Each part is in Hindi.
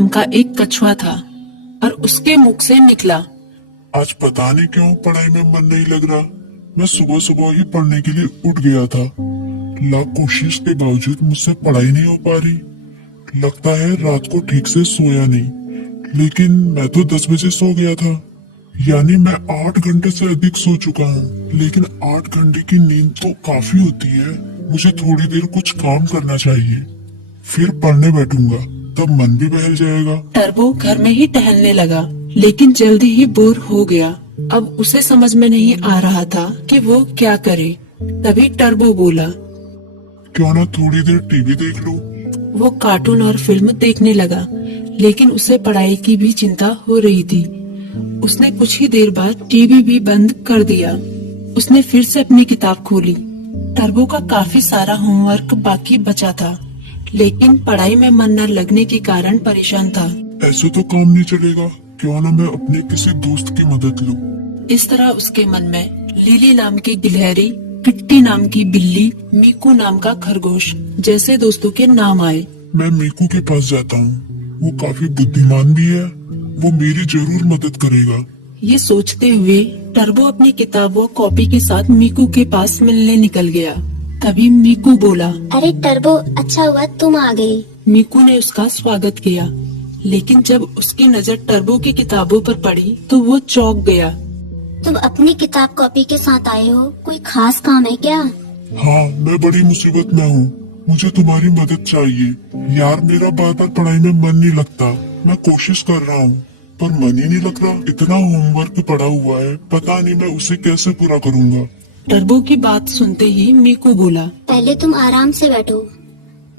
नाम का एक कछुआ था और उसके मुख से निकला, आज पता नहीं क्यों पढ़ाई में मन नहीं लग रहा। मैं सुबह सुबह ही पढ़ने के लिए उठ गया था। लाख कोशिश के बावजूद मुझसे पढ़ाई नहीं हो पा रही। लगता है रात को ठीक से सोया नहीं, लेकिन मैं तो 10 बजे सो गया था। यानी मैं 8 घंटे से अधिक सो चुका हूँ। लेकिन 8 घंटे की नींद तो काफी होती है। मुझे थोड़ी देर कुछ काम करना चाहिए, फिर पढ़ने बैठूंगा, तब मन भी बहल जाएगा। टर्बो घर में ही टहलने लगा, लेकिन जल्दी ही बोर हो गया। अब उसे समझ में नहीं आ रहा था कि वो क्या करे। तभी टर्बो बोला, क्यों ना थोड़ी देर टीवी देख लूं। वो कार्टून और फिल्म देखने लगा, लेकिन उसे पढ़ाई की भी चिंता हो रही थी। उसने कुछ ही देर बाद टीवी भी बंद कर दिया। उसने फिर से अपनी किताब खोली। टर्बो का काफी सारा होमवर्क बाकी बचा था, लेकिन पढ़ाई में मन न लगने के कारण परेशान था। ऐसे तो काम नहीं चलेगा, क्यों ना मैं अपने किसी दोस्त की मदद लूं। इस तरह उसके मन में लिली नाम की गिलहरी, किट्टी नाम की बिल्ली, मीकू नाम का खरगोश जैसे दोस्तों के नाम आए। मैं मीकू के पास जाता हूँ, वो काफी बुद्धिमान भी है, वो मेरी जरूर मदद करेगा। ये सोचते हुए टर्बो अपनी किताब व कॉपी के साथ मीकू के पास मिलने निकल गया। तभी मीकू बोला, अरे टर्बो, अच्छा हुआ तुम आ गए। मीकू ने उसका स्वागत किया, लेकिन जब उसकी नजर टर्बो की किताबों पर पड़ी तो वो चौंक गया। तुम अपनी किताब कॉपी के साथ आए हो, कोई खास काम है क्या? हाँ, मैं बड़ी मुसीबत में हूँ, मुझे तुम्हारी मदद चाहिए। यार, मेरा बार बार पढ़ाई में मन नहीं लगता। मैं कोशिश कर रहा हूँ, पर मन ही नहीं लग रहा। इतना होमवर्क पड़ा हुआ है, पता नहीं मैं उसे कैसे पूरा करूँगा। टर्बो की बात सुनते ही मीकू बोला, पहले तुम आराम से बैठो।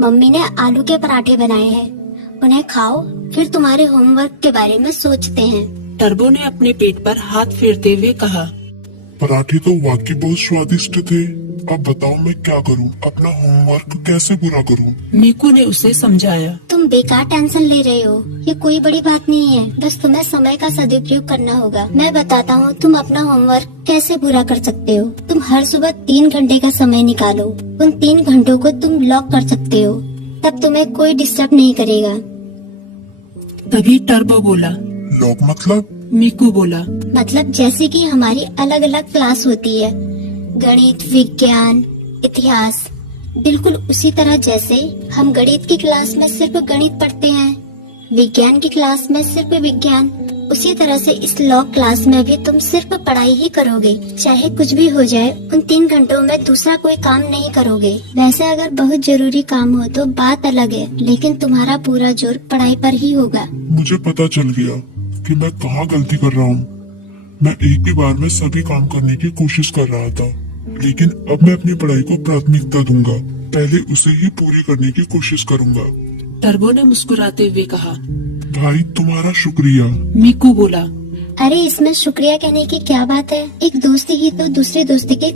मम्मी ने आलू के पराठे बनाए हैं, उन्हें खाओ, फिर तुम्हारे होमवर्क के बारे में सोचते हैं। टर्बो ने अपने पेट पर हाथ फेरते हुए कहा, पराठे तो वाकई बहुत स्वादिष्ट थे। अब बताओ मैं क्या करूं, अपना होमवर्क कैसे पूरा करूं? मीकू ने उसे समझाया, तुम बेकार टेंशन ले रहे हो, ये कोई बड़ी बात नहीं है, बस तुम्हें समय का सदुपयोग करना होगा। मैं बताता हूँ तुम अपना होमवर्क कैसे पूरा कर सकते हो। तुम हर सुबह 3 घंटे का समय निकालो, उन 3 घंटों को तुम लॉक कर सकते हो, तब तुम्हें कोई डिस्टर्ब नहीं करेगा। तभी टर्बो बोला, लॉक मतलब? मीकू बोला, मतलब जैसे कि हमारी अलग अलग क्लास होती है, गणित, विज्ञान, इतिहास, बिल्कुल उसी तरह जैसे हम गणित की क्लास में सिर्फ गणित पढ़ते हैं, विज्ञान की क्लास में सिर्फ विज्ञान, उसी तरह से इस लॉ क्लास में भी तुम सिर्फ पढ़ाई ही करोगे। चाहे कुछ भी हो जाए, उन 3 घंटों में दूसरा कोई काम नहीं करोगे। वैसे अगर बहुत जरूरी काम हो तो बात अलग है, लेकिन तुम्हारा पूरा जोर पढ़ाई पर ही होगा। मुझे पता चल गया कि मैं कहाँ गलती कर रहा हूँ। मैं एक ही बार में सभी काम करने की कोशिश कर रहा था, लेकिन अब मैं अपनी पढ़ाई को प्राथमिकता दूंगा। पहले उसे ही पूरी करने की कोशिश करूंगा। टर्बो ने मुस्कुराते हुए कहा, भाई तुम्हारा शुक्रिया। मीकू बोला, अरे इसमें शुक्रिया कहने की क्या बात है, एक दोस्ती ही तो दूसरे दोस्ती के